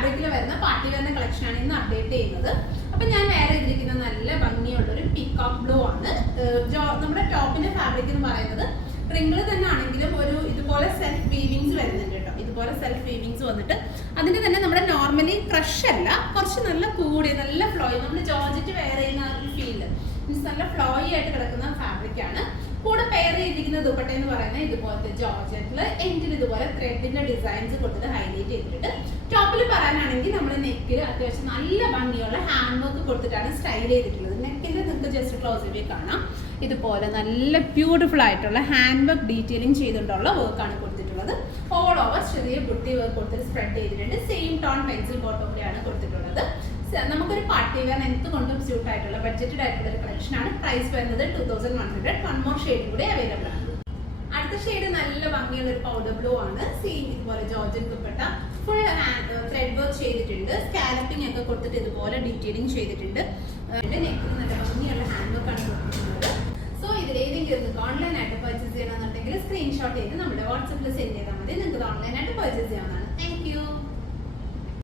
ഫാബ്രിക്കിൽ വരുന്ന party വെയറിന്റെ collection ആണ് ഇന്ന് അപ്ഡേറ്റ് ചെയ്യുന്നത്. അപ്പൊ ഞാൻ വേറെ ഇരിക്കുന്ന നല്ല ഭംഗിയുള്ള ഒരു പീകോക്ക് ബ്ലൂ ആണ്. നമ്മുടെ ടോപ്പിന്റെ ഫാബ്രിക് എന്ന് പറയുന്നത് റിംഗിൾ തന്നെ ആണെങ്കിലും ഒരു ഇതുപോലെ സെൽഫ് വീവിങ്സ് വരുന്നുണ്ട് കേട്ടോ. ഇതുപോലെ സെൽഫ് വീവിങ്സ് വന്നിട്ട് അതിന്റെ തന്നെ നമ്മുടെ നോർമലി ക്രഷ് അല്ല, കുറച്ച് നല്ല കൂടി നല്ല ഫ്ലോയി, നമ്മൾ ജോർജറ്റ് വെയർ ചെയ്യുന്ന ആ ഒരു ഫീൽ മീൻസ് നല്ല ഫ്ലോയി ആയിട്ട് കിടക്കുന്ന ഫാബ്രിക് ആണ്. കൂടെ പെയർ ചെയ്തിരിക്കുന്ന ദുപ്പട്ട എന്ന് പറയുന്നത് ഇതുപോലത്തെ ജോർജറ്റില് എൻഡിൽ ഇതുപോലെ ത്രെഡിന്റെ ഡിസൈൻസ് കൊടുത്തിട്ട് ഹൈലൈറ്റ് ചെയ്തിട്ടുണ്ട്. ടോപ്പിൽ പറയാനാണെങ്കിൽ നമ്മൾ നെക്കിൽ അത്യാവശ്യം നല്ല ഭംഗിയുള്ള ഹാൻഡ് വർക്ക് കൊടുത്തിട്ടാണ് സ്റ്റൈൽ ചെയ്തിട്ടുള്ളത്. നെക്കിൽ നിങ്ങൾക്ക് ജസ്റ്റ് ക്ലോസ് വ്യൂ കാണാം. ഇതുപോലെ നല്ല ബ്യൂട്ടിഫുൾ ആയിട്ടുള്ള ഹാൻഡ് വർക്ക് ഡീറ്റെയിലിംഗ് ചെയ്തുകൊണ്ടുള്ള വർക്കാണ് കൊടുത്തിട്ടുള്ളത്. ഓൾ ഓവർ ചെറിയ ബുട്ടി വർക്ക് കൊടുത്തിട്ട് സ്പ്രെഡ് ചെയ്തിട്ടുണ്ട്. സെയിം ടോൺ പെൻസിൽ ബോട്ടോമിലാണ് കൊടുത്തിട്ടുള്ളത്. നമുക്കൊരു പാർട്ടി വെയർ എന്തുകൊണ്ടും സ്യൂട്ട് ആയിട്ടുള്ള ബഡ്ജറ്റഡ് ആയിട്ടുള്ള ഒരു കളക്ഷൻ ആണ്. പ്രൈസ് വരുന്നത് 2100. വൺ മോർ ഷെയ്ഡ് കൂടെ അവൈലബിൾ ആണ്. അടുത്ത ഷെയ്ഡ് നല്ല ഭംഗിയുള്ള ഒരു പൗഡർ ബ്ലൂ ആണ്. സെയിം ഇതുപോലെ georgette dupatta full thread work ചെയ്തിട്ടുണ്ട്. സ്കാലപ്പിംഗ് ഒക്കെ കൊടുത്തിട്ട് ഇതുപോലെ ഡീറ്റെയിലിംഗ് ചെയ്തിട്ടുണ്ട്. നെക്കിൽ നല്ല ഭംഗിയുള്ള ഹാൻഡ് വർക്ക് ആണ് കൊടുത്തിട്ടുള്ളത്. സോ ഇതിലേതെങ്കിലും നിങ്ങൾക്ക് ഓൺലൈൻ ആയിട്ട് പർച്ചേസ് ചെയ്യണമെന്നുണ്ടെങ്കിൽ സ്ക്രീൻഷോട്ട് ചെയ്ത് നമ്മുടെ വാട്സപ്പിൽ സെൻഡ് ചെയ്താൽ മതി. നിങ്ങൾക്ക് ഓൺലൈൻ ആയിട്ട് പർച്ചേസ് ചെയ്യാവുന്നതാണ്. Thank you.